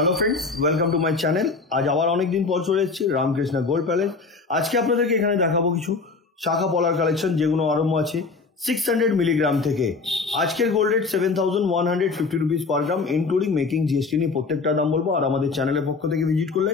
Hello friends, welcome to my channel. আজ আবার অনেকদিন পর চলে এসেছি রামকৃষ্ণা গোল্ড প্যালেস। আজকে আপনাদেরকে এখানে দেখাবো কিছু শাখা পলার কালেকশন, যেগুলো আরম্ভ আছে 600 মিলিগ্রাম থেকে। আজকের গোল্ড রেট 7,150 রুপিস পার গ্রাম, ইনক্লুডিং মেকিং জিএসটি নিয়ে প্রত্যেকটা দাম বলবো। আর আমাদের চ্যানেলের পক্ষ থেকে ভিজিট করলে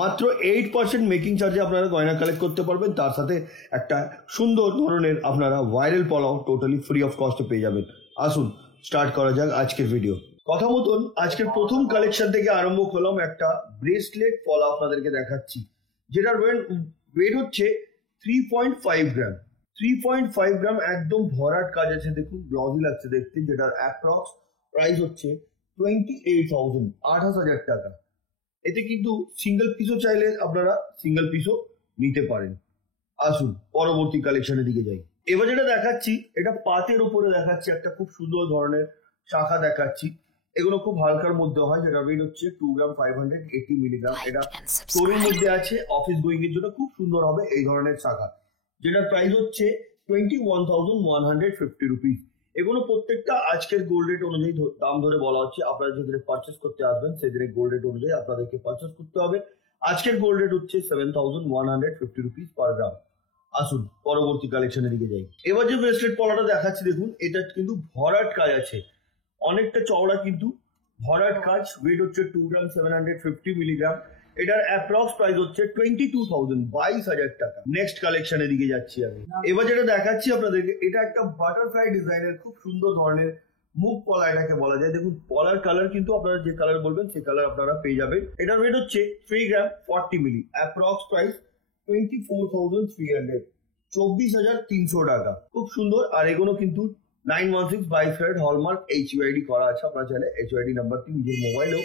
মাত্র 8% মেকিং চার্জে আপনারা গয়না কালেক্ট করতে পারবেন। তার সাথে একটা সুন্দর ধরনের আপনারা ভাইরাল পলাও টোটালি ফ্রি অফ কস্টে পেয়ে যাবেন। আসুন স্টার্ট করা যাক আজকের ভিডিও। কথা মতন আজকের প্রথম কালেকশন থেকে আরম্ভ করলাম। একটা ব্রেসলেট পলা আপনাদেরকে দেখাচ্ছি, যেটার ওয়েট হচ্ছে 3.5 গ্রাম। 3.5 গ্রাম, একদম ভরাট কাজ আছে, দেখুন গ্লজি লাগছে দেখতে। যেটার অ্যাপ্রক্স প্রাইস হচ্ছে 28,000, 28,000 টাকা। এতে কিন্তু সিঙ্গেল পিসও চাইলে আপনারা সিঙ্গেল পিসও নিতে পারেন। আসুন পরবর্তী কালেকশনের দিকে যাই। এবার যেটা দেখাচ্ছি, এটা পাতের উপরে দেখাচ্ছি, একটা খুব সুন্দর ধরনের শাখা দেখাচ্ছি। এগুলো খুব হালকার মধ্যে হয়, যেটা ওয়েট হচ্ছে 2 গ্রাম 580 মিলিগ্রাম। এটা স্টোরের মধ্যে আছে, অফিস গোয়িং এর জন্য খুব সুন্দর হবে এই ধরনের শাখা, যেটার প্রাইস হচ্ছে 21,150 রুপিস। এগুলো প্রত্যেকটা আজকের গোল্ড রেট অনুযায়ী দাম ধরে বলা হচ্ছে। আপনারা যেদিনে পারচেস করতে আসবেন সেদিনে গোল্ড রেট অনুযায়ী আপনাদেরকে পারচেস করতে হবে। আজকের গোল্ড রেট হচ্ছে 7,150 রুপিস পার গ্রাম। আসুন পরবর্তী কালেকশনের দিকে যাই। এবার যে ব্রেসলেট পলাটা দেখাচ্ছি, দেখুন এটা কিন্তু ভরাট কাজ আছে, অনেকটা চওড়া কিন্তু ভরাট কাজ। ওয়েট হচ্ছে 2 গ্রাম 750 মিলিগ্রাম। এটার অ্যাপ্রক্স প্রাইস হচ্ছে 22,000, 22,000 টাকা। নেক্সট কালেকশনের দিকে যাচ্ছি আমি। এবার যেটা দেখাচ্ছি আপনাদেরকে, এটা একটা বাটারফ্লাই ডিজাইনের খুব সুন্দর ধরনের মুখ পলা এটাকে বলা যায়। দেখুন পলার কালার কিন্তু আপনারা যে কালার বলবেন সেই কালার আপনারা পেয়ে যাবেন। এটার ওয়েট হচ্ছে 3 গ্রাম 40 মিলি। অ্যাপ্রক্স প্রাইস 24,300, 24,300 টাকা। খুব সুন্দর। আর এগুলো কিন্তু 916 বাই থ্রেড হলমার্ক এইচইউআইডি করা আছে। আপনারা চাইলে এইচইউআইডি নাম্বারটি নিজের মোবাইলেও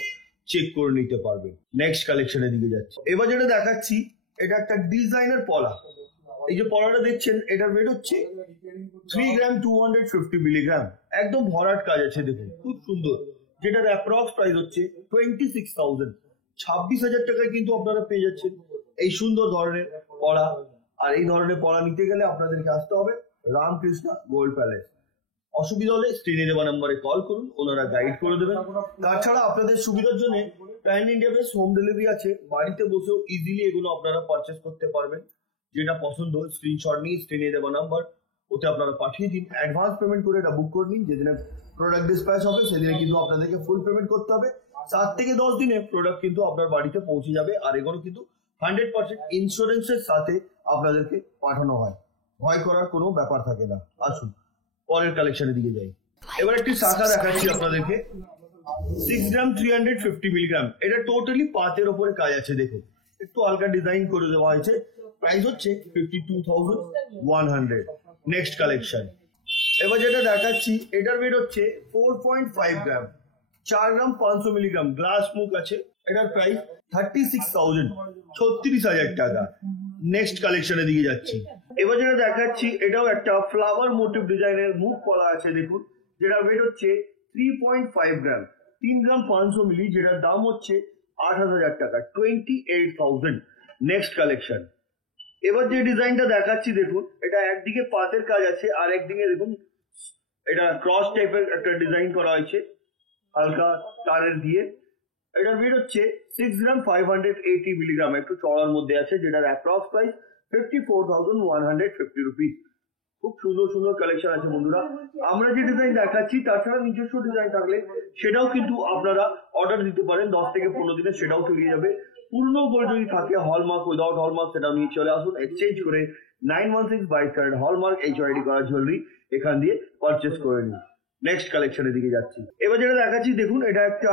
চেক করে নিতে পারবেন। নেক্সট কালেকশনের দিকে যাচ্ছে। এবার যেটা দেখাচ্ছি, এটা একটা ডিজাইনার পলা। এই যে পলাটা দেখছেন, এটার ওয়েট হচ্ছে 3 গ্রাম 250 মিলিগ্রাম। একদম ভরাট কাজ আছে, দেখুন খুব সুন্দর। যেটার অ্যাপ্রক্স প্রাইস হচ্ছে 26,000, 26,000 টাকায় কিন্তু আপনারা পেয়ে যাচ্ছেন এই সুন্দর ধরনের পলা। আর এই ধরনের পলা নিতে গেলে আপনাদেরকে আসতে হবে রামকৃষ্ণা গোল্ড প্যালেস। অসুবিধা হলে স্ক্রিনে দেওয়া নাম্বারে কল করুন, ওনারা গাইড করে দেবেন। তাছাড়া আপনাদের সুবিধার জন্য pan India base home delivery আছে। বাড়িতে বসেও ইজিলি এগুলো আপনারা পারচেস করতে পারবেন। যেটা পছন্দ স্ক্রিনশট নিয়ে স্ক্রিনে দেওয়া নাম্বার ওতে আপনারা পাঠিয়ে দিন। অ্যাডভান্স পেমেন্ট করে এটা বুক করে নিন। যেদিনে প্রোডাক্ট ডিসপ্যাচ হবে সেদিনে কিন্তু আপনাদেরকে ফুল পেমেন্ট করতে হবে। 7 থেকে 10 দিনে প্রোডাক্ট কিন্তু আপনার বাড়িতে পৌঁছে যাবে। আর এগুলো কিন্তু 100% ইন্স্যুরেন্সের সাথে আপনাদেরকে পাঠানো হয়, ভয় করার কোনো ব্যাপার থাকে না। আসুন পরের কালেকশনের দিকে যাই। এবার একটি শাখা দেখাচ্ছি আপনাদেরকে, 6 গ্রাম 350 মিলিগ্রাম। এটা টোটালি পাতের ওপরে কাজ আছে, দেখুন একটু হালকা ডিজাইন করে দেওয়া হয়েছে। প্রাইস হচ্ছে 52,100। Next collection. এবার যেটা দেখাচ্ছি, এটার ওয়েট হচ্ছে 4.5 গ্রাম, 4 গ্রাম 500 মিলিগ্রাম। গ্লাস মুখ আছে। এটার প্রাইস 36,000, 36,000 টাকা। নেক্সট কালেকশনের দিকে যাচ্ছি। এবার যেটা দেখাচ্ছি, এটাও একটা ফ্লাওয়ার মোটিভ ডিজাইনের মুখ পলা আছে, দেখুন যেটা ওয়েট হচ্ছে 3.5 গ্রাম, 3 গ্রাম 500 মিলি। যেটার দাম হচ্ছে 8,000 টাকা, 28,000। Next collection. এবার যে ডিজাইনটা দেখাচ্ছি, দেখুন এটা একদিকে পাতের কাজ আছে, আর একদিকে দেখুন এটা ক্রস টাইপের একটা ডিজাইন করা হয়েছে হালকা তারের দিয়ে। এটার ওয়েট হচ্ছে 6 গ্রাম 580 মিলিগ্রাম, একটু চড়ার মধ্যে আছে। যেটার অ্যাপ্রক্স প্রাইস 54,150 রুপিস। খুব সুন্দর সুন্দর কালেকশন আছে বন্ধুরা। আমরা যে ডিজাইন দেখাচ্ছি, তাছাড়া নিজস্ব ডিজাইন থাকলে সেটাও কিন্তু আপনারা অর্ডার দিতে পারেন। 10 থেকে 15 দিনে সেটাও তৈরি যাবে। পুরনো গোল্ড যদি থাকে হলমার্ক উইদাউট হলমার্ক, সেটাও নিয়ে চলে আসুন। এক্সচেঞ্জ করে 916 বাই থ্রেড হলমার্ক এইচইউআইডি করা জুয়েলারি এখান দিয়ে পারচেস করে নিন। নেক্সট কালেকশনের দিকে যাচ্ছি। এবার যেটা দেখাচ্ছি, দেখুন এটা একটা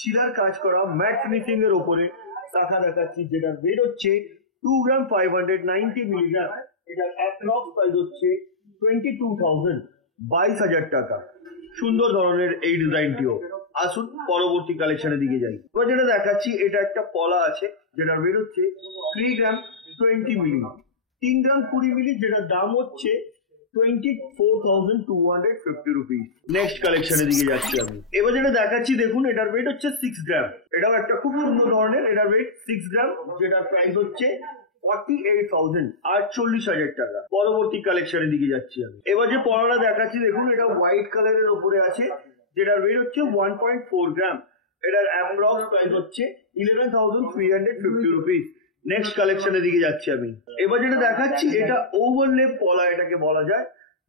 চিলার কাজ করা ম্যাট ফিনিশিং এর উপরে শাখা দেখাচ্ছি। যেটার ওয়েট হচ্ছে 2 গ্রাম 590 মিলিগ্রাম। এটার অ্যাপ্রক্স প্রাইস হচ্ছে 22,000, 22,000 টাকা। সুন্দর ধরনের এই ডিজাইনটিও। আসুন পরবর্তী কালেকশনের দিকে যাই। এবার যেটা দেখাচ্ছি, এটা একটা পলা আছে, যেটার ওয়েট হচ্ছে 3 গ্রাম 20 মিলি, 3 গ্রাম 20 মিলি। যেটার দাম হচ্ছে 24,250 রুপিস। নেক্সট কালেকশনের দিকে যাচ্ছি আমি। এবার যেটা দেখাচ্ছি, দেখুন এটার ওয়েট হচ্ছে 6 গ্রাম। এটাও একটা খুব সুন্দর ধরনের। এটার ওয়েট 6 গ্রাম, যেটার প্রাইস হচ্ছে 48,000, 48,000 টাকা। পরবর্তী কালেকশনের দিকে যাচ্ছি আমি। এবার যে পলাটা দেখাচ্ছি, দেখুন এটা হোয়াইট কালারের উপরে আছে। যেটার ওয়েট হচ্ছে 1.4 গ্রাম। এটার অ্যাপ্রক্স প্রাইস হচ্ছে 11,350 রুপিস। নেক্সট কালেকশনের দিকে যাচ্ছি আমি। এবার যেটা দেখাচ্ছি এটা ওভারলেপ পলা এটাকে বলা যায়,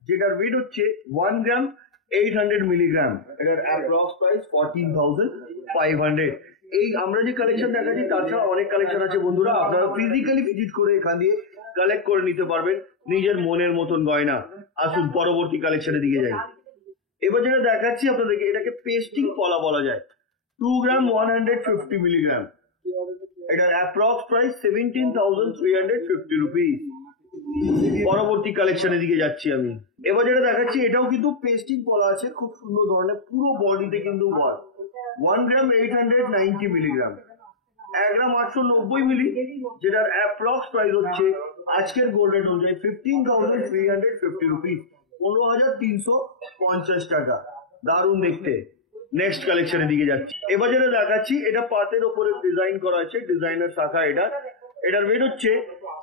যেটার ওয়েট হচ্ছে 1 গ্রাম 800 মিলিগ্রাম। এটার অ্যাপ্রক্স প্রাইস 14,500। এই আমরা যে কালেকশন দেখাচ্ছি তাছাড়া অনেক কালেকশন আছে বন্ধুরা, আপনারা ফিজিক্যালি ভিজিট করে এখান দিয়ে কালেক্ট করে নিতে পারবেন নিজের মনের মতন গয়না। আসুন পরবর্তী কালেকশনের দিকে যাই। এবার যেটা দেখাচ্ছি আপনাদেরকে এটাকে পেস্টিং পলা বলা যায়, 2 গ্রাম 150 মিলিগ্রাম। এটার অ্যাপ্রক্স প্রাইস 17,350 রুপিস। পরবর্তী কালেকশনের দিকে যাচ্ছি আমি। এবার যেটা দেখাচ্ছি এটাও কিন্তু পেস্টিং পলা আছে, খুব সুন্দর ধরনের, পুরো বডিতে কিন্তু 1 গ্রাম 890 মিলিগ্রাম, 1 গ্রাম 890 মিলি, যেটার অ্যাপ্রক্স প্রাইস হচ্ছে আজকের গোল্ড রেট অনুযায়ী 15,350 রুপিস, 15,350 টাকা। দারুণ দেখতে। নেক্সট কালেকশনের দিকে যাচ্ছি। এবার যেটা দেখাচ্ছি এটা পাতের ওপরে ডিজাইন করা আছে, ডিজাইনার শাখা এটা। এটার ওয়েট হচ্ছে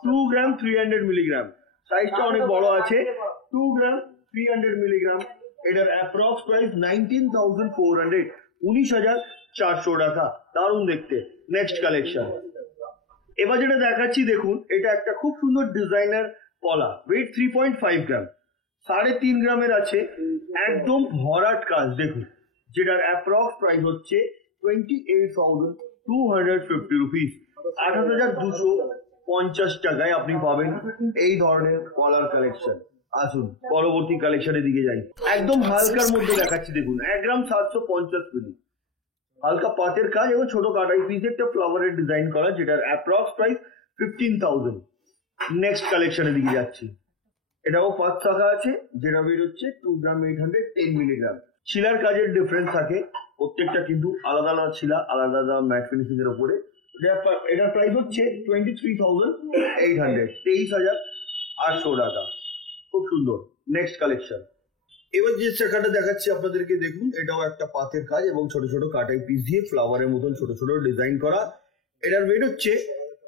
2 গ্রাম 300 মিলিগ্রাম, সাইজটা অনেক বড় আছে, 2 গ্রাম 300 মিলিগ্রাম। এটার অ্যাপ্রক্স প্রাইস 19,400, 19,400 টাকা। দারুণ দেখতে। Next collection. এবার যেটা দেখাচ্ছি দেখুন এটা একটা খুব সুন্দর ডিজাইনার পলা, ওয়েট 3.5 গ্রাম, 3.5 গ্রামের আছে, একদম ভরাট কাজ দেখুন, যেটার অ্যাপ্রক্স প্রাইস হচ্ছে 28,250 রুপিস, 28,250 টাকায় আপনি পাবেন এই ধরনের পলার কালেকশন। আসুন পরবর্তী কালেকশনের দিকে যাই। একদম হালকার মধ্যে দেখাচ্ছি দেখুন, 1 গ্রাম 750 মিলি, হালকা পাতের কাজ এবং ছোট কাটাই পিস একটা ফ্লাওয়ারের ডিজাইন করা, যেটার অ্যাপ্রক্স প্রাইস 15,000। নেক্সট কালেকশনের দিকে যাচ্ছি। এটাও পাঁচ শাখা আছে, যেটা বের হচ্ছে 2 গ্রাম 810 মিলিগ্রাম। শিলার কাজের ডিফারেন্স থাকে, প্রত্যেকটা কিন্তু আলাদা আলাদা শিলা, আলাদা আলাদা ম্যাট ফিনিশিং এর উপরে। এটার প্রাইস হচ্ছে 23,800, 23,800 টাকা। খুব সুন্দর। Next collection. এবার যে শাখাটা দেখাচ্ছি আপনাদেরকে দেখুন, এটাও একটা পাতের কাজ এবং ছোট ছোট কাটাই পিস দিয়ে ফ্লাওয়ারের মতন ছোট ছোট ডিজাইন করা। এটার ওয়েট হচ্ছে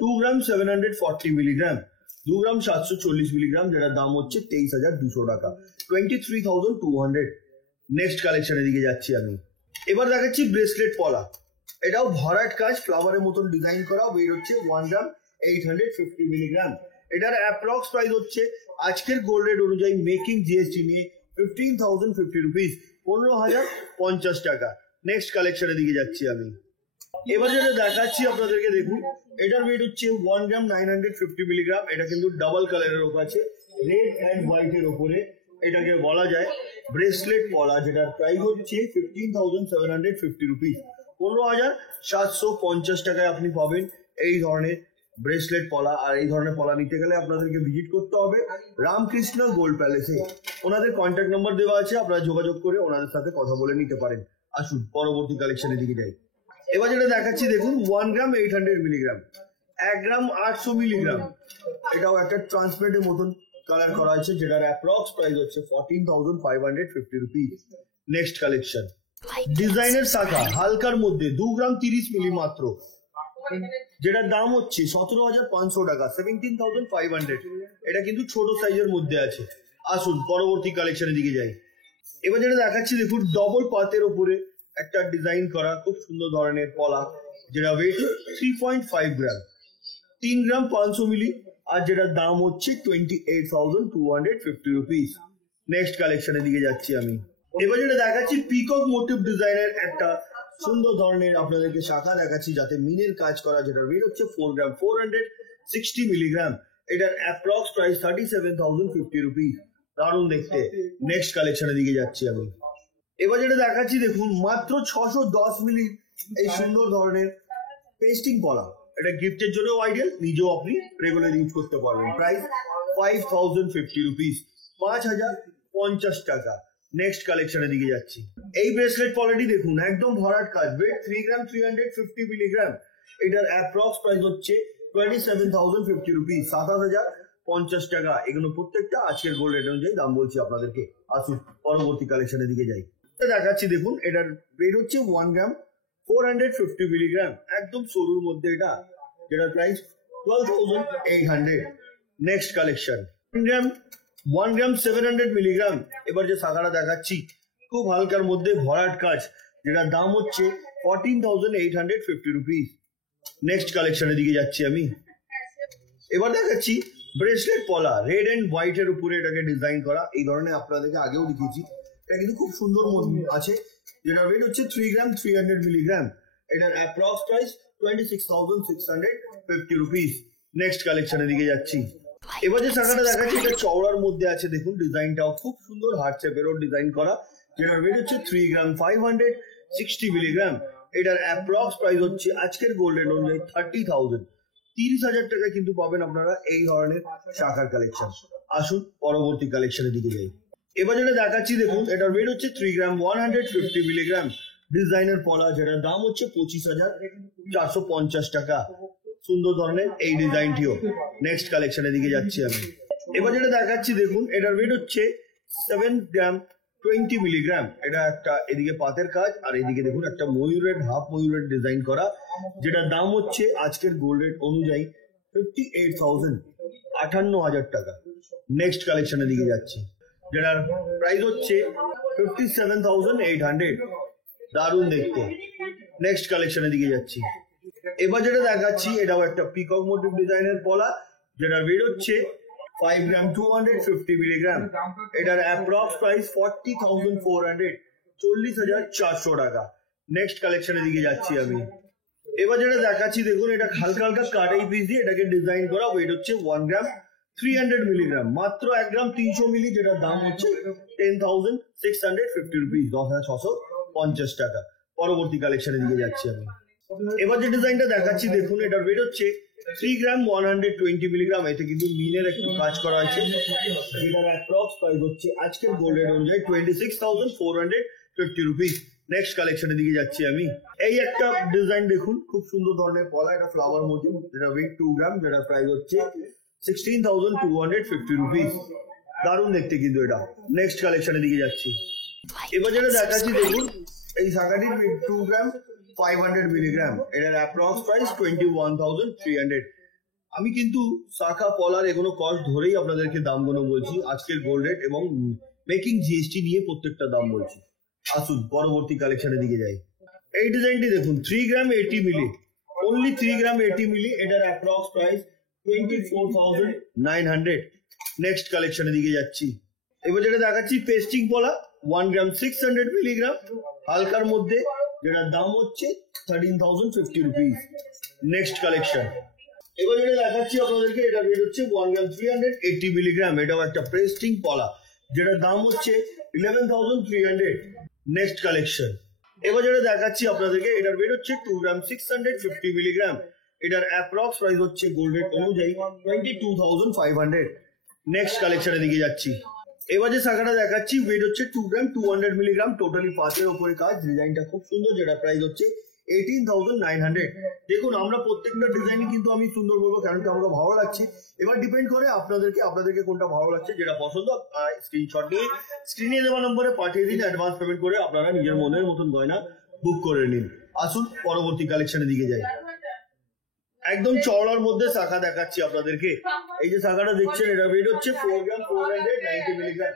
2 গ্রাম 740 মিলিগ্রাম, 2 গ্রাম 740 মিলিগ্রাম, যেটার দাম হচ্ছে 23,200 টাকা, 23,200। নেক্সট কালেকশনের দিকে যাচ্ছি আমি। এবার দেখাচ্ছি ব্রেসলেট পলা, এটাও ভরাট কাজ, ফ্লাওয়ারের মতন ডিজাইন করা, ওয়েট হচ্ছে 1 গ্রাম 850 মিলিগ্রাম। এটার অ্যাপ্রক্স প্রাইস হচ্ছে আজকের গোল্ড রেট অনুযায়ী মেকিং জিএসটি নিয়ে 15,050 রুপিস, 15,050 টাকা। নেক্সট কালেকশনের দিকে যাচ্ছি আমি। এবার যেটা দেখাচ্ছি আপনাদেরকে দেখুন, এটার ওয়েট হচ্ছে 1 গ্রাম 950 মিলিগ্রাম। এটা কিন্তু ডাবল কালারের ওপর আছে, রেড অ্যান্ড হোয়াইট এর ওপরে। এটাকে বলা যায় ব্রেসলেট পলা, যেটার প্রাইস হচ্ছে 15,750 রুপিস, 15,750 টাকায় আপনি পাবেন এই ধরনের ব্রেসলেট পলা। আর এই ধরনের পলা নিতে গেলে আপনাদেরকে ভিজিট করতে হবে রামকৃষ্ণ গোল্ড প্যালেসে। ওনাদের কন্ট্যাক্ট নাম্বার দেওয়া আছে, আপনারা যোগাযোগ করে ওনাদের সাথে কথা বলে নিতে পারেন। আসুন পরবর্তী কালেকশনের দিকে যাই। এবার যেটা দেখাচ্ছি দেখুন, 1 গ্রাম 800 মিলিগ্রাম, 1 গ্রাম 800 মিলিগ্রাম। এটাও একটা ট্রান্সপারেন্টের মতন কালার করা আছে, যেটার অ্যাপ্রক্স প্রাইস হচ্ছে 14,550 রুপিস। Next collection. ডিজাইনের শাখা হালকার মধ্যে 2 গ্রাম 30 মিলি মাত্র, যেটার দাম হচ্ছে 17,500 টাকা, 17,500। এটা কিন্তু ছোট সাইজের মধ্যে আছে। আসুন পরবর্তী কালেকশনের দিকে যাই। এবার যেটা দেখাচ্ছি দেখুন, ডবল পাতের উপরে একটা ডিজাইন করা খুব সুন্দর ধরনের পলা, যেটা ওয়েট 3.5 গ্রাম, 3 গ্রাম 500 মিলি, আর যেটার দাম হচ্ছে 28,250 রুপিস। নেক্সট কালেকশনের দিকে যাচ্ছি আমি। এবার যেটা দেখাচ্ছি পিকক মোটিভ ডিজাইনের একটা সুন্দর ধরনের আপনাদেরকে শাখা দেখাচ্ছি, যাতে মিনের কাজ করা, যেটা ওয়েট হচ্ছে 4 গ্রাম 460 মিলিগ্রাম। এটার অ্যাপ্রক্স প্রাইস 37,050 রুপিস। দারুণ দেখতে। নেক্সট কালেকশনের দিকে যাচ্ছি আমি। এবার যেটা দেখাচ্ছি দেখুন, মাত্র 610 মিলি এই সুন্দর ধরনের পেস্টিং পলা। এটা গিফটের জন্য আইডিয়াল, নিজেও আপনি রেগুলার ইউজ করতে পারবেন। প্রাইস 5,050 রুপিস, 5,050 টাকা। নেক্সট কালেকশনের দিকে যাচ্ছি। এই ব্রেসলেট পলাটি দেখুন, একদম ভরাট কাজ, ওয়েট 3 গ্রাম 350 মিলিগ্রাম। এটার অ্যাপ্রক্স প্রাইস হচ্ছে 27,050 রুপিস, 7,050 টাকা। এগুলো প্রত্যেকটা আজকের গোল্ড রেট অনুযায়ী দাম বলছি আপনাদেরকে। আসুন পরবর্তী কালেকশনের দিকে যাই। দেখাচ্ছি দেখুন, এটার ওয়েট হচ্ছে 1 গ্রাম 450 মিলিগ্রাম, একদম সরুর মধ্যে এটা, যেটার প্রাইস 12,800। Next collection. 1 গ্রাম 700 মিলিগ্রাম। এবার যে শাখাটা দেখাচ্ছি খুব হালকার মধ্যে ভরাট কাজ, যেটার দাম হচ্ছে 14,850 রুপিস। নেক্সট কালেকশনের দিকে যাচ্ছি আমি। এবার দেখাচ্ছি ব্রেসলেট পলা, রেড এন্ড হোয়াইট এর উপরে এটাকে ডিজাইন করা। এই ধরনের আপনাদেরকে আগেও দেখিয়েছি, এটা কিন্তু খুব সুন্দর আছে, যেটা ওয়েট হচ্ছে 3 গ্রাম 300 মিলিগ্রাম। এটার অ্যাপ্রক্স প্রাইস 26,650 রুপিস। নেক্সট কালেকশনের দিকে যাচ্ছি। এবার যে শাখাটা দেখাচ্ছি এটা চওড়ার মধ্যে আছে, দেখুন ডিজাইনটাও খুব সুন্দর, হার্ট শেপেরও ডিজাইন করা, যেটার ওয়েট হচ্ছে 3 গ্রাম 560 মিলিগ্রাম। এটার অ্যাপ্রক্স প্রাইস হচ্ছে আজকের গোল্ড রেট অনুযায়ী 30,000, 30,000 টাকায় কিন্তু পাবেন আপনারা এই ধরনের শাখার কালেকশন। আসুন পরবর্তী কালেকশনের দিকে যাই। এবার যেটা দেখাচ্ছি দেখুন, এটার ওয়েট হচ্ছে 3 গ্রাম 150 মিলিগ্রাম, ডিজাইনের পলা, যেটার দাম হচ্ছে 25,450 টাকা। সুন্দর ধরনের এই ডিজাইনটিও। নেক্সট কালেকশনের দিকে যাচ্ছি আমি। এবার যেটা দেখাচ্ছি দেখুন, এটার ওয়েট হচ্ছে 7 গ্রাম 20 মিলিগ্রাম। এটা একটা এদিকে পাতের কাজ, আর এদিকে দেখুন একটা ময়ূরের, হাফ ময়ূরের ডিজাইন করা, যেটার দাম হচ্ছে আজকের গোল্ড রেট অনুযায়ী 58,000, 58,000 টাকা। নেক্সট কালেকশনের দিকে যাচ্ছি, যেটার প্রাইস হচ্ছে 57,800, দারুণ দেখতে। নেক্সট কালেকশনের দিকে যাচ্ছি। এবার যেটা দেখাচ্ছি এটাও একটা পিকক মোটিভ ডিজাইনের পলা, যেটার ওয়েট হচ্ছে 5 গ্রাম 250 মিলিগ্রাম। এটার অ্যাপ্রক্স প্রাইস 40,400, 40,400 টাকা। নেক্সট কালেকশনের দিকে যাচ্ছি আমি। এবার যেটা দেখাচ্ছি দেখুন, এটা হালকা হালকা কাটাই পিস দিয়ে এটাকে ডিজাইন করা, ওয়েট হচ্ছে 1 গ্রাম 300 মিলিগ্রাম, মাত্র 1 গ্রাম 300 মিলি, যেটার দাম হচ্ছে 10,650 রুপিস, 10,650 টাকা। পরবর্তী কালেকশনের দিকে যাচ্ছি আমি। এবার যে ডিজাইনটা দেখাচ্ছি দেখুন, এটার ওয়েট হচ্ছে 3 গ্রাম 120 মিলিগ্রাম। এতে কিন্তু মিলের একটু কাজ করা আছে, যেটার অ্যাপ্রক্স প্রাইস হচ্ছে আজকের গোল্ড রেট অনুযায়ী 26,450 রুপিস। নেক্সট কালেকশনের দিকে যাচ্ছি আমি। এই একটা ডিজাইন দেখুন, খুব সুন্দর ধরনের পলা, এটা ফ্লাওয়ার মোটিভ, যেটা ওয়েট 2 গ্রাম, যেটার প্রাইস হচ্ছে 16,250 রুপিস। দারুণ দেখতে কিন্তু এটা। নেক্সট কালেকশনের দিকে যাচ্ছি। এবার যেটা দেখাচ্ছি দেখুন, এই শাখাটির ওয়েট 2 গ্রাম 500 মিলিগ্রাম। এটার অ্যাপ্রক্স প্রাইস 21,300। আমি কিন্তু শাখা পলার এগুলো কস্ট ধরেই আপনাদেরকে দামগুলো বলছি, আজকের গোল্ড রেট এবং মেকিং জিএসটি নিয়ে প্রত্যেকটা দাম বলছি। আসুন পরবর্তী কালেকশনের দিকে যাই। এই ডিজাইনটি দেখুন, 3 গ্রাম 80 মিলি, অনলি 3 গ্রাম 80 মিলি। এটার অ্যাপ্রক্স প্রাইস 24,900। নেক্সট কালেকশনের দিকে যাচ্ছি। এবার যেটা দেখাচ্ছি পেস্টিং পলা, 1 গ্রাম 600 মিলিগ্রাম, হালকার মধ্যে, যেটার দাম হচ্ছে 13,050 রুপিস। Next collection. এবার যেটা দেখাচ্ছি আপনাদেরকে, এটা রেট হচ্ছে 1 গ্রাম 380 মিলিগ্রাম। এটাও একটা পেস্টিং পলা, যেটার দাম হচ্ছে 11,300। Next collection. এবার যেটা দেখাচ্ছি আপনাদেরকে, এটার ওয়েট হচ্ছে 2 গ্রাম 650 মিলিগ্রাম। এটার অ্যাপ্রক্স প্রাইস হচ্ছে গোল্ড রেট অনুযায়ী 22,500। নেক্সট কালেকশনের দিকে যাচ্ছি। এবার যে শাখাটা দেখাচ্ছি ওয়েট হচ্ছে 2 গ্রাম 200 মিলিগ্রাম, টোটালি পাঁচের ওপরে কাজ, ডিজাইনটা খুব সুন্দর, যেটা প্রাইস হচ্ছে 18,900। দেখুন আমরা প্রত্যেকটা ডিজাইনই কিন্তু আমি সুন্দর বলবো, কারণ কি আমাকে ভালো লাগছে। এবার ডিপেন্ড করে আপনাদেরকে কোনটা ভালো লাগছে, যেটা পছন্দ স্ক্রিনশট নিয়ে স্ক্রিনে দেওয়া নম্বরে পাঠিয়ে দিন, অ্যাডভান্স পেমেন্ট করে আপনারা নিজের মনের মতন গয়না বুক করে নিন। আসুন পরবর্তী কালেকশনের দিকে যাই। একদম চওড়ার মধ্যে শাখা দেখাচ্ছি আপনাদেরকে। এই যে শাখাটা দেখছেন, এটা ওয়েট হচ্ছে 4 গ্রাম 490 মিলিগ্রাম,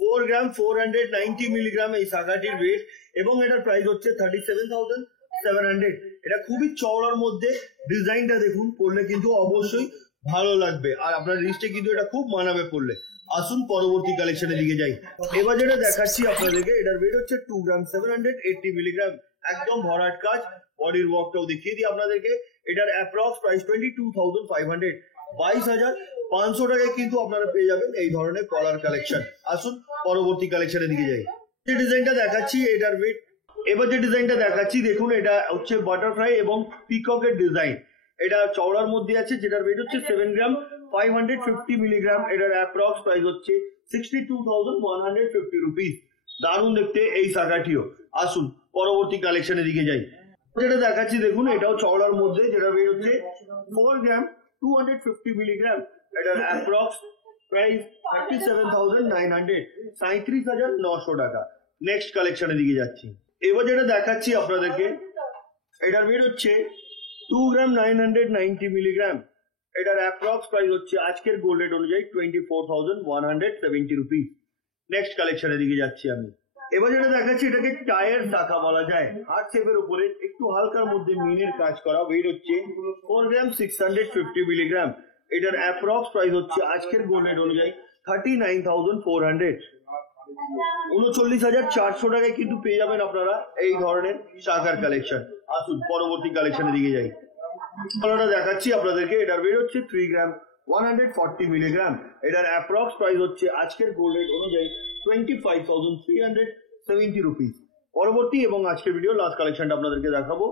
4 গ্রাম 490 মিলিগ্রাম এই শাখাটির ওয়েট, এবং এটার প্রাইস হচ্ছে 37,700। এটা খুবই চওড়ার মধ্যে, ডিজাইনটা দেখুন, পড়লে কিন্তু অবশ্যই ভালো লাগবে, আর আপনার রিস্টে কিন্তু এটা খুব মানাবে পড়লে। আসুন পরবর্তী কালেকশনের দিকে যাই। এবার যেটা দেখাচ্ছি আপনাদেরকে, এটার ওয়েট হচ্ছে 2 গ্রাম 780 মিলিগ্রাম, একদম ভরাট কাজ, বডির ওয়ার্কটাও দেখিয়ে দিই আপনাদেরকে। এটার অ্যাপ্রক্স প্রাইস 22,500, 22,500 টাকায় কিন্তু আপনারা পেয়ে যাবেন এই ধরনের কলার কালেকশন। আসুন পরবর্তী কালেকশনের দিকে যাই। যে ডিজাইনটা দেখাচ্ছি এটার ওয়েট, এবার যে ডিজাইনটা দেখাচ্ছি দেখুন, এটা হচ্ছে বাটারফ্লাই এবং পিককের ডিজাইন। এটা চওড়ার মধ্যে আছে, যেটার ওয়েট হচ্ছে 7 গ্রাম 550 মিলিগ্রাম। এটার অ্যাপ্রক্স প্রাইস হচ্ছে 62,150 রুপিস। দারুণ দেখতে এই শাখাটিও। আসুন পরবর্তী কালেকশনের দিকে যাই। যেটা দেখাচ্ছি দেখুন, এটাও চওড়ার মধ্যে, যেটা ওয়েট হচ্ছে 4 গ্রাম 250 মিলিগ্রাম। এটার অ্যাপ্রক্স প্রাইস 37,900, 37,900 টাকা। নেক্সট কালেকশনের দিকে যাচ্ছি। এবার যেটা দেখাচ্ছি আপনাদেরকে, এটার ওয়েট হচ্ছে 2 গ্রাম 990 মিলিগ্রাম। এটার অ্যাপ্রক্স প্রাইস হচ্ছে আজকের গোল্ড রেট অনুযায়ী 24,170 রুপিস। নেক্সট কালেকশনের দিকে যাচ্ছি আমি। এবার যেটা দেখাচ্ছি এটাকে টায়ার শাখা বলা যায়, হার্ট শেপের উপরে একটু হালকার মধ্যে মিনের কাজ করা, ওয়েট হচ্ছে 4 গ্রাম 650 মিলিগ্রাম। এটার অ্যাপ্রক্স প্রাইস হচ্ছে আজকের গোল্ড রেট অনুযায়ী 39,400, 39,400 টাকায় কিন্তু পেয়ে যাবেন আপনারা এই ধরনের শাখার কালেকশন। আসুন পরবর্তী কালেকশনের দিকে যাই। কালারটা দেখাচ্ছি আপনাদেরকে, এটার ওয়েট হচ্ছে 3 গ্রাম 140 মিলিগ্রাম। এটার অ্যাপ্রক্স প্রাইস হচ্ছে আজকের গোল্ড রেট অনুযায়ী 25,370 রুপিস। পরবর্তী এবং আজকের ভিডিও লাস্ট কালেকশনটা আপনাদেরকে দেখাবো।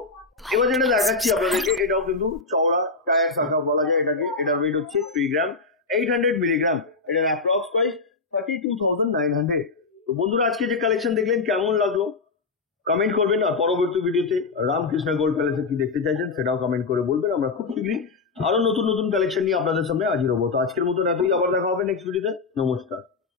এবার যেটা দেখাচ্ছি আপনাদেরকে, এটাও কিন্তু চওড়া টায়ার শাখা বলা যায় এটাকে। এটার ওয়েট হচ্ছে 3 গ্রাম 800 মিলিগ্রাম। এটার অ্যাপ্রক্স প্রাইস 32,900। তো বন্ধুরা, আজকে যে কালেকশন দেখলেন কেমন লাগলো কমেন্ট করবেন, আর পরবর্তী ভিডিওতে রামকৃষ্ণ গোল্ড প্যালেসে কি দেখতে চাইছেন সেটাও কমেন্ট করে বলবেন। আমরা খুব শীঘ্রই আরো নতুন নতুন কালেকশন নিয়ে আপনাদের সামনে হাজির হবো। তো আজকের মতো এতই, আবার দেখা হবে নেক্সট ভিডিওতে। নমস্কার।